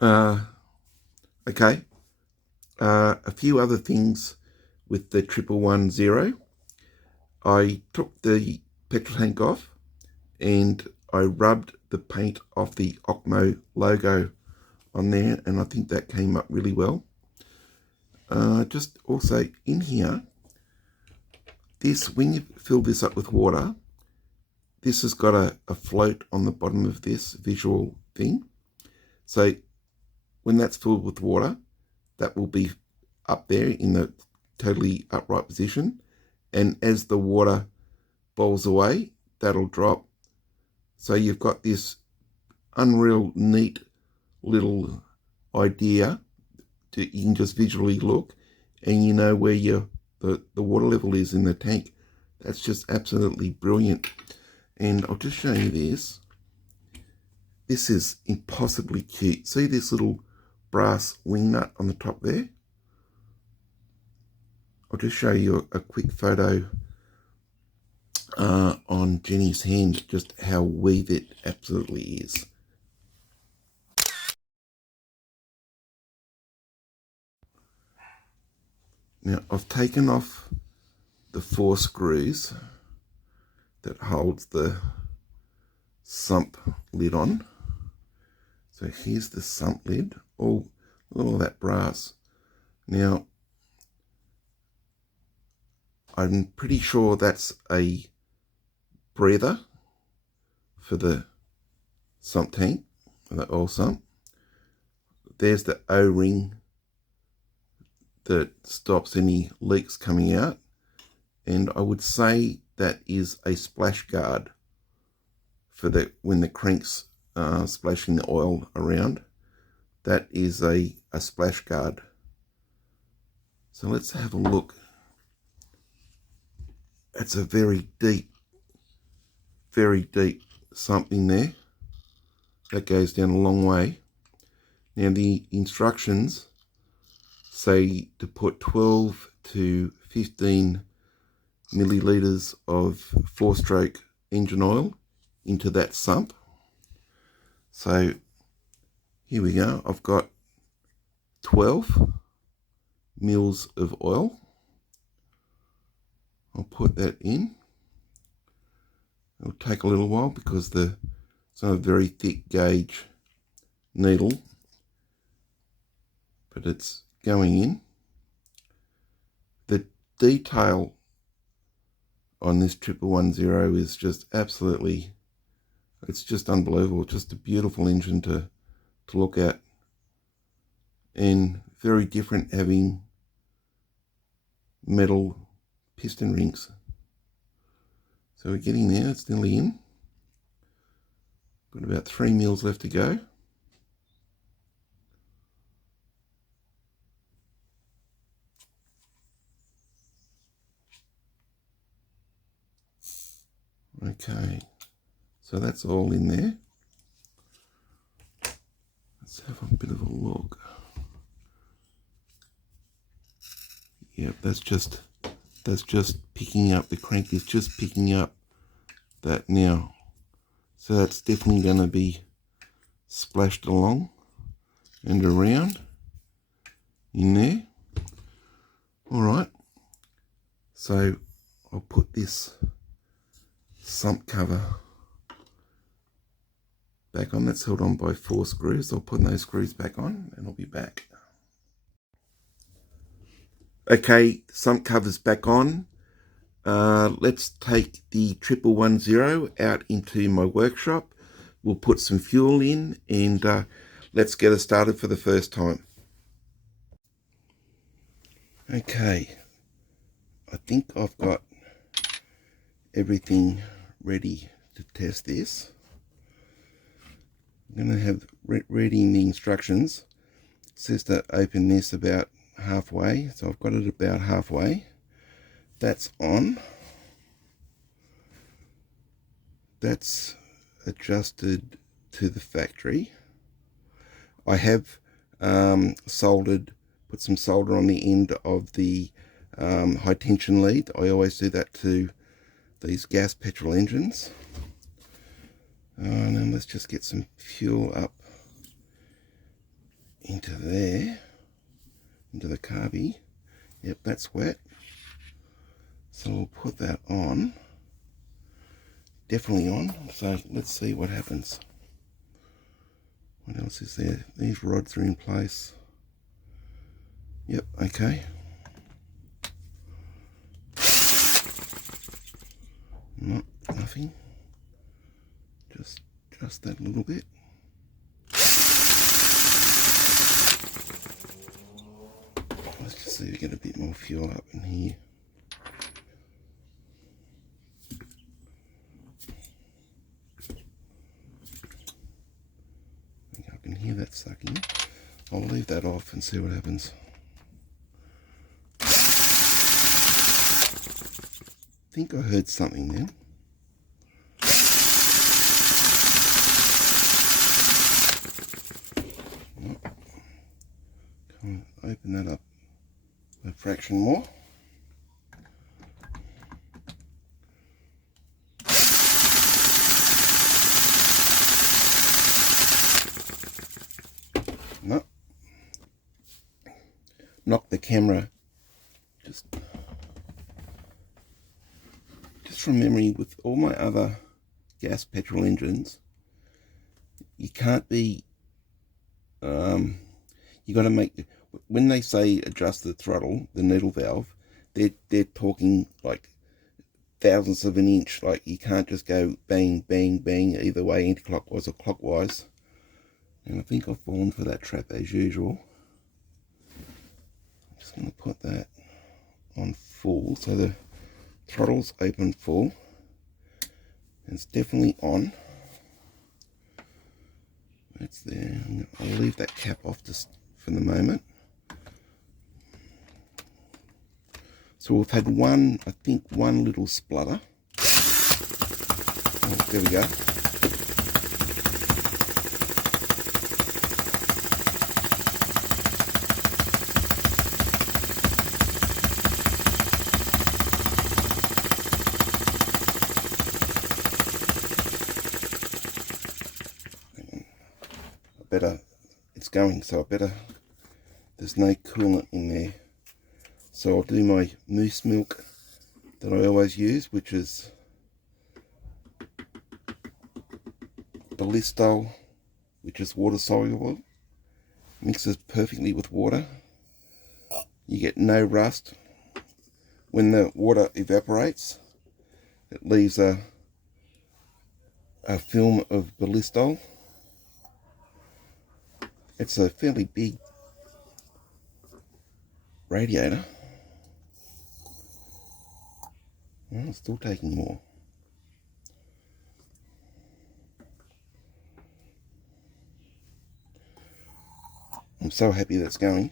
Okay. A few other things with the 1110. I took the petrol tank off and I rubbed the paint off the OKMO logo on there, and I think that came up really well. Just also in here, this, when you fill this up with water, this has got a float on the bottom of this visual thing. So when that's filled with water, that will be up there in the totally upright position. And as the water boils away, that'll drop. So you've got this unreal neat little idea that you can just visually look and you know where the water level is in the tank. That's just absolutely brilliant. And I'll just show you this. This is impossibly cute. See this little brass wing nut on the top there? I'll just show you a quick photo on Jenny's hand, just how weave it absolutely is. Now I've taken off the 4 screws that holds the sump lid on. So here's the sump lid. Oh, look at all that brass. Now, I'm pretty sure that's a breather for the sump tank, the oil sump. There's the O-ring that stops any leaks coming out. And I would say that is a splash guard for when the crank's splashing the oil around. That is a splash guard. So let's have a look. It's a very deep sump in there. That goes down a long way. Now the instructions say to put 12 to 15 millilitres of 4-stroke engine oil into that sump. So here we go. I've got 12 mils of oil. I'll put that in. It'll take a little while because it's not a very thick gauge needle, but it's going in. The detail on this 1110 is just absolutely, it's just unbelievable. It's just a beautiful engine to look at, and very different having metal piston rings. So we're getting there, it's nearly in. Got about 3 mils left to go. Okay, so that's all in there. Let's have a bit of a look. Yep, that's just picking up, the crank is just picking up that now. So that's definitely going to be splashed along and around in there. Alright, so I'll put this sump cover back on. That's held on by 4 screws. I'll put those screws back on and I'll be back. Okay, sump cover's back on. Let's take the 1110 out into my workshop. We'll put some fuel in and let's get it started for the first time. Okay, I think I've got everything ready to test this. I'm going to have reading the instructions. It says to open this about halfway, so I've got it about halfway. That's on. That's adjusted to the factory. I have put some solder on the end of the high tension lead. I always do that to these gas petrol engines. And then let's just get some fuel up into there, into the carby. Yep, that's wet. So we'll put that on. Definitely on. So let's see what happens. What else is there? These rods are in place. Yep, okay. Nothing. Just that little bit. Let's just see if we get a bit more fuel up in here. I can hear that sucking. I'll leave that off and see what happens. I think I heard something then. Come on, open that up a fraction more. No. Knock the camera. Just from memory, with all my other gas petrol engines, you can't be, you got to make, when they say adjust the throttle, the needle valve, they're talking like thousandths of an inch. Like you can't just go bang, bang, bang either way, anti-clockwise or clockwise. And I think I've fallen for that trap as usual. I'm just going to put that on full, so the throttle's open full. And it's definitely on. That's there. I'll leave that cap off just for the moment. So we've had one, I think one little splutter. Oh, there we go. It's going, so I better, there's no coolant in there, so I'll do my moose milk that I always use, which is Ballistol, which is water soluble, mixes perfectly with water. You get no rust. When the water evaporates, it leaves a film of Ballistol. It's a fairly big radiator. Well, it's still taking more. I'm so happy that's going.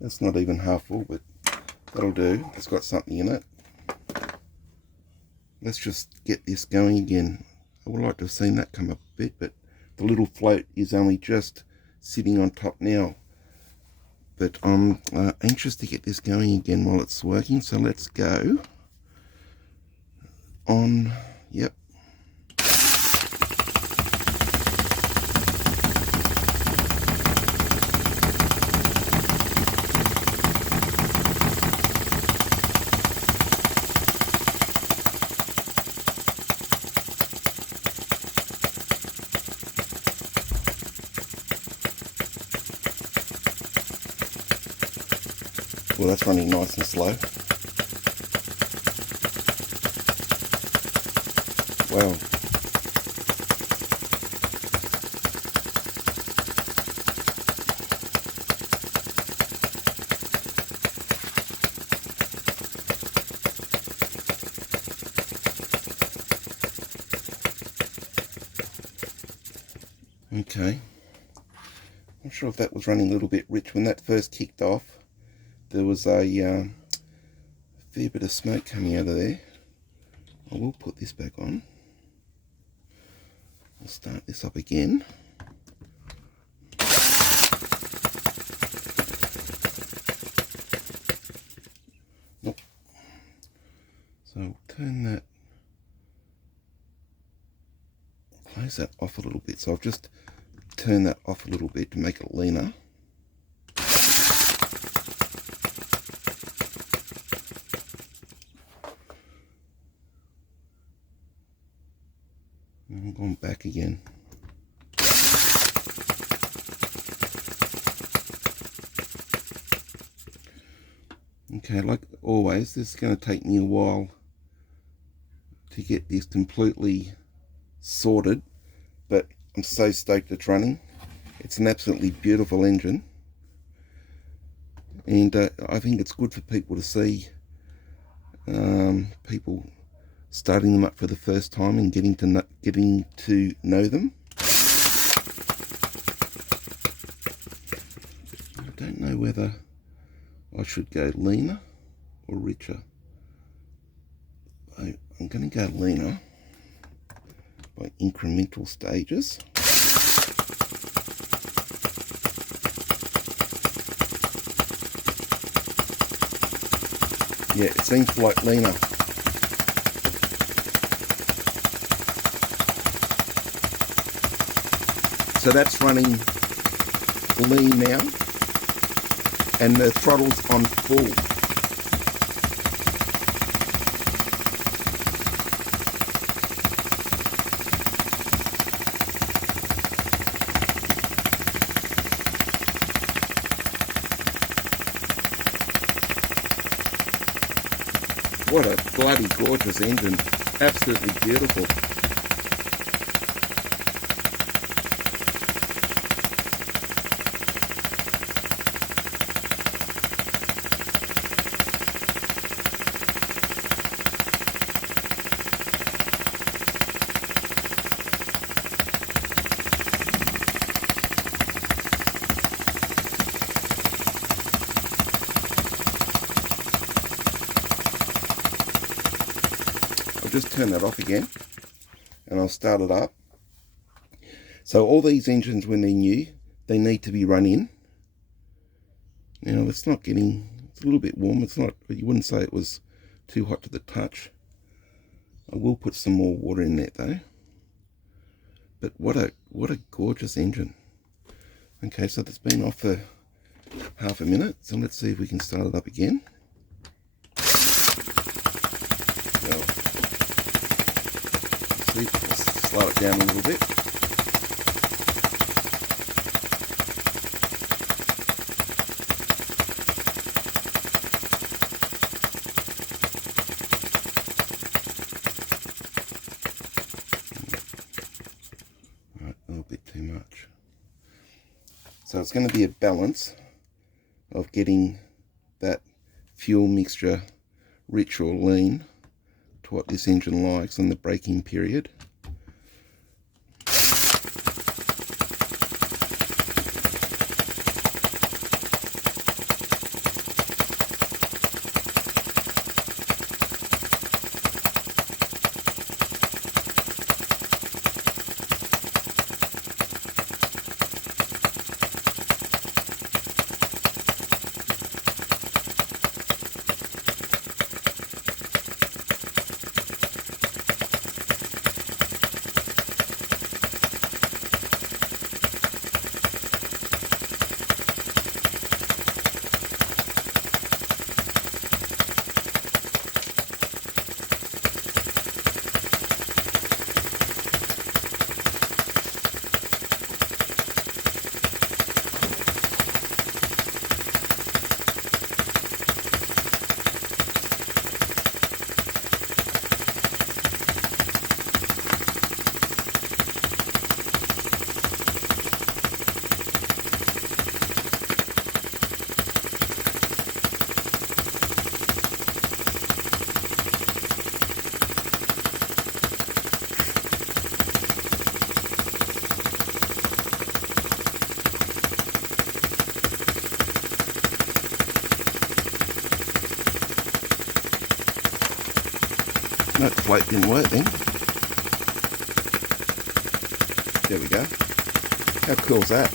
That's not even half full, but that'll do. It's got something in it. Let's just get this going again. I would like to have seen that come up a bit, but the little float is only just sitting on top now. But I'm anxious to get this going again while it's working, so let's go on. Yep. Well, that's running nice and slow. Wow. Okay. Not sure if that was running a little bit rich when that first kicked off. There was a fair bit of smoke coming out of there. I will put this back on. I'll start this up again. Nope. is that off a little bit? So I've just turned that off a little bit to make it leaner. And I'm going back again. Okay, like always, this is going to take me a while to get this completely sorted, but I'm so stoked it's running. It's an absolutely beautiful engine, and I think it's good for people to see people starting them up for the first time and getting to know them. I don't know whether I should go leaner or richer. I'm going to go leaner by incremental stages. Yeah, it seems like leaner. So that's running lean now, and the throttle's on full. What a bloody gorgeous engine. Absolutely beautiful. Just turn that off again and I'll start it up. So all these engines, when they're new, they need to be run in. Now it's not getting, it's a little bit warm. It's not, you wouldn't say it was too hot to the touch. I will put some more water in there though. But what a gorgeous engine. Okay, so that's been off for half a minute. So let's see if we can start it up again. Let's slow it down a little bit. Right, a little bit too much. So it's going to be a balance of getting that fuel mixture rich or lean to what this engine likes on the braking period. That float didn't work then. There we go. How cool is that?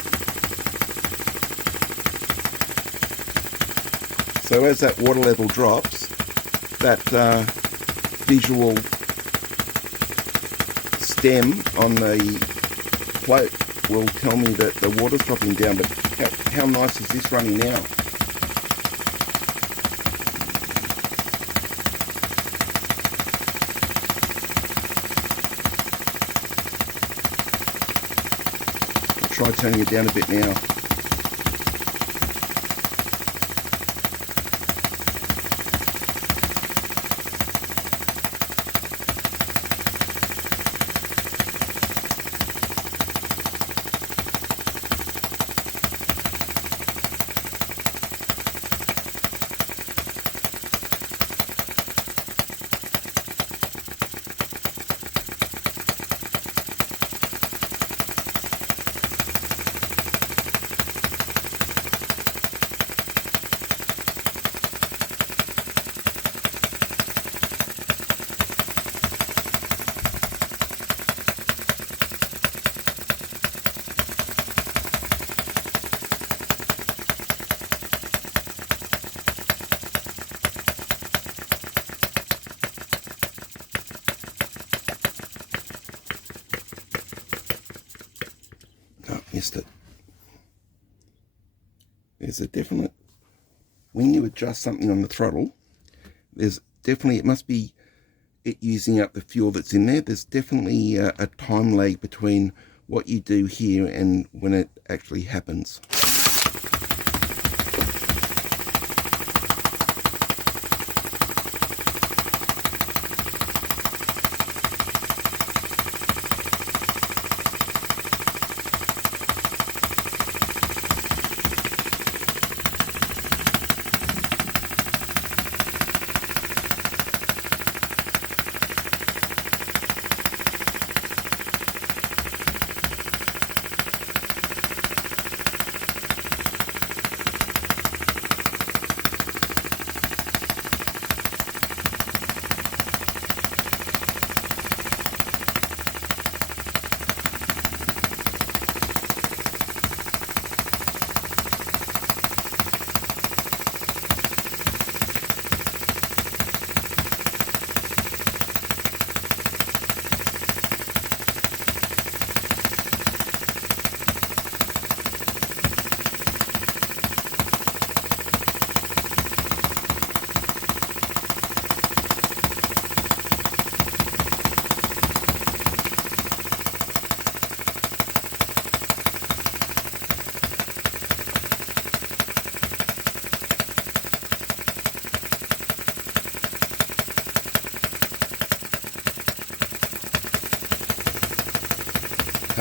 So as that water level drops, that visual stem on the float will tell me that the water's dropping down, but how nice is this running now? I'll try turning it down a bit now. Missed it. There's a definite, when you adjust something on the throttle, there's definitely, it must be it using up the fuel that's in there. There's definitely a time lag between what you do here and when it actually happens.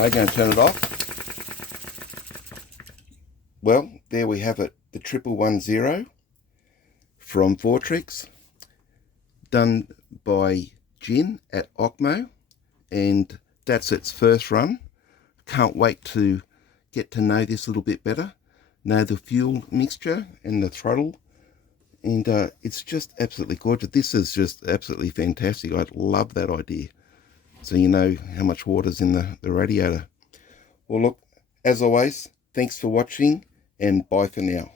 Okay, going to turn it off. Well, there we have it, the 1110 from VORTRIXE, done by Jin at OKMO, and that's its first run. Can't wait to get to know this a little bit better, know the fuel mixture and the throttle, and it's just absolutely gorgeous. This is just absolutely fantastic. I love that idea. So you know how much water's in the radiator. Well, look, as always, thanks for watching, and bye for now.